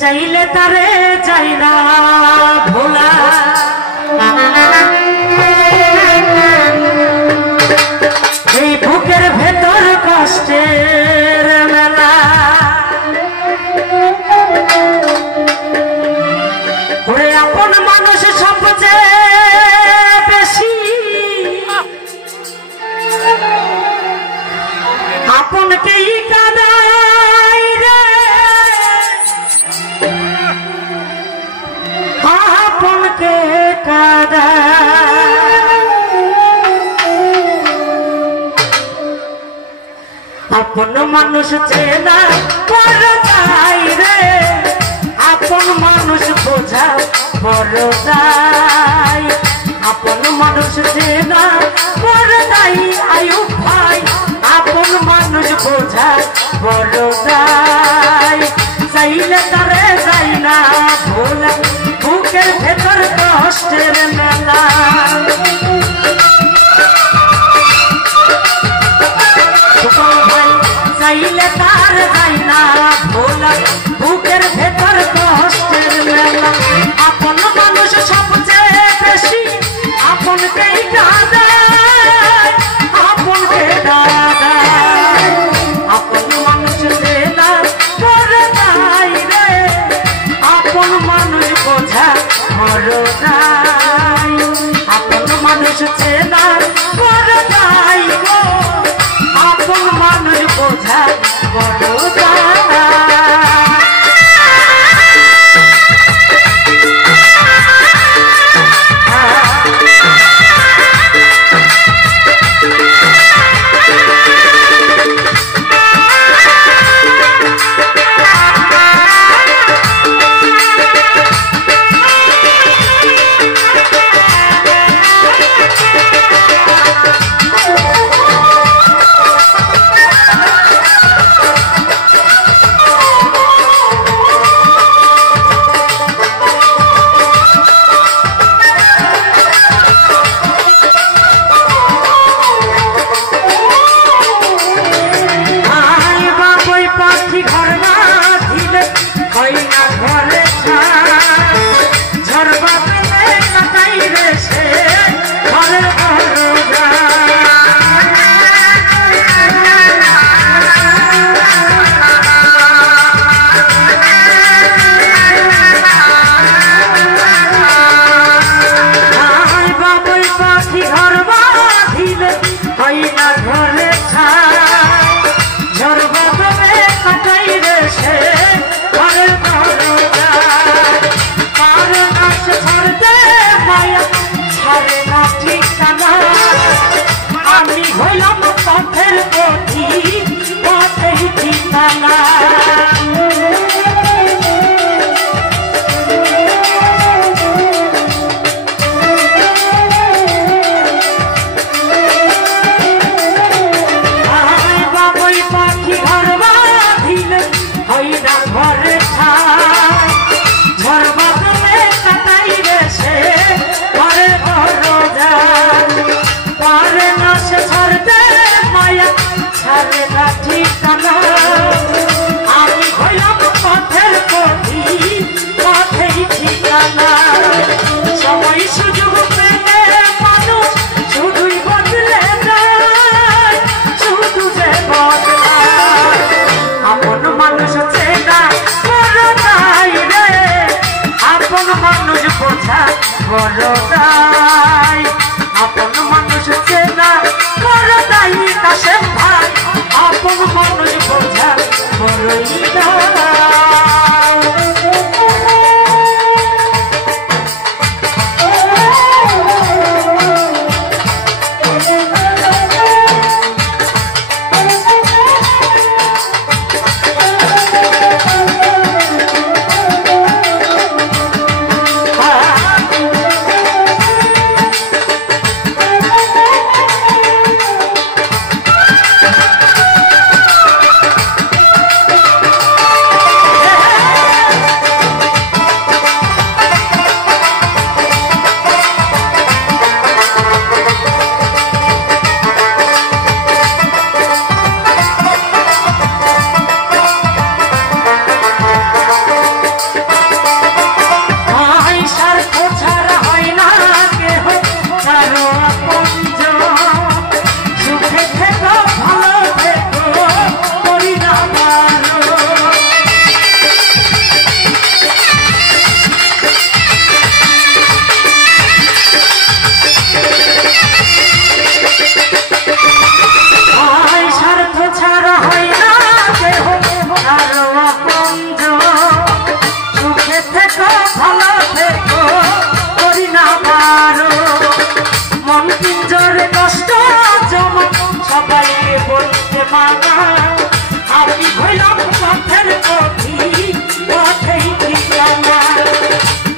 চাইলে তারে চাই না ভোলা এই বুকের ভেতর কষ্টের মেলা ওরে আপন মানুষ সবচেয়ে বেশি আপনকেই কাঁদাই রে আপনকে কাঁদাই আপন মানুষ চেনা বড় তাই রে আপন মানুষ বোঝা বড় তাই আপন মানুষ চেনা বড় তাই আয়ু ভাই আপন মানুষ বোঝা বড় তাই চাইলে তারে যাই না ভোলা বুকের ভেতর কষ্টের মেলা চাইলে তার যাই না ভোলা বুকের ভেতর কষ্টের মেলা আপন মানুষ সবচেয়ে বেশি আপনকেই কাঁদায় আপনকে কাঁদায় আপন মানুষ চেনা বড় তাই রে আপন মানুষ বোঝা বড় তাই আপন মানুষ চেনা বড় তাই গো আপন মানুষ বোঝা বড় বড় তাই আপন মানুষ চেনা বড় তাই কাশেম ভাই আপন মানুষ বোঝা বড়ই পিঞ্জরে কষ্ট জমা সবাইকে বলতে মানা আমি হইলাম পথের পথি পথেই ঠিকানা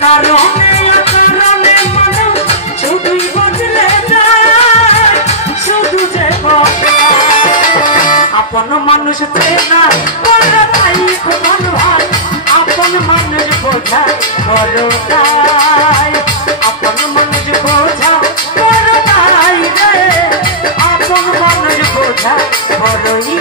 কারণে অকারণে মানুষ শুধুই বদলে যায় শুধু যে আপন মানুষ চেনা বড় তাই খবর ভাই আপন মানুষ বোঝা বড় তাই আপন মানুষ বোঝা বড় তাই রে আপন মানুষ বোঝা বড়ই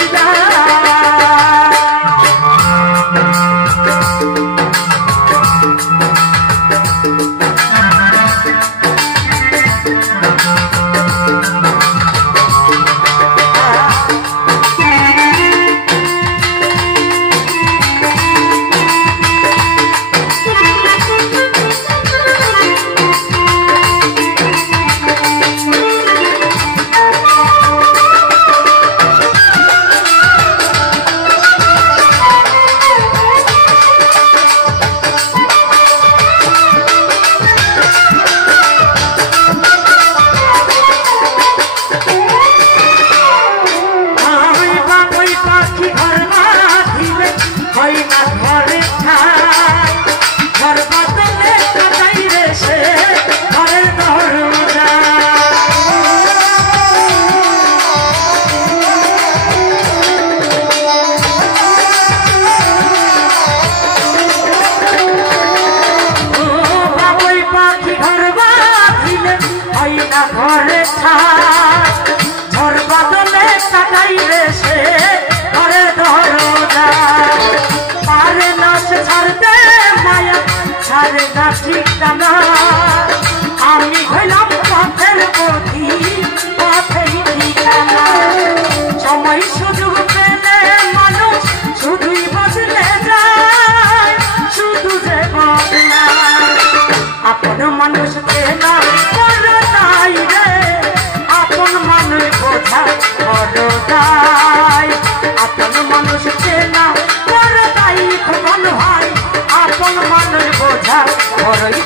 আমি হইলাম পথের পথি পথেই ঠিকানা সময় সুযোগ পেলে মানুষ শুধুই বদলে যায় শুধু যে বদলা আপন মানুষ চেনা বড় তাই রে আপন মানুষ বোঝা বড় তাই আপন মানুষ চেনা বড় তাই খবর ভাই আপন মানুষ বোঝা বড়ই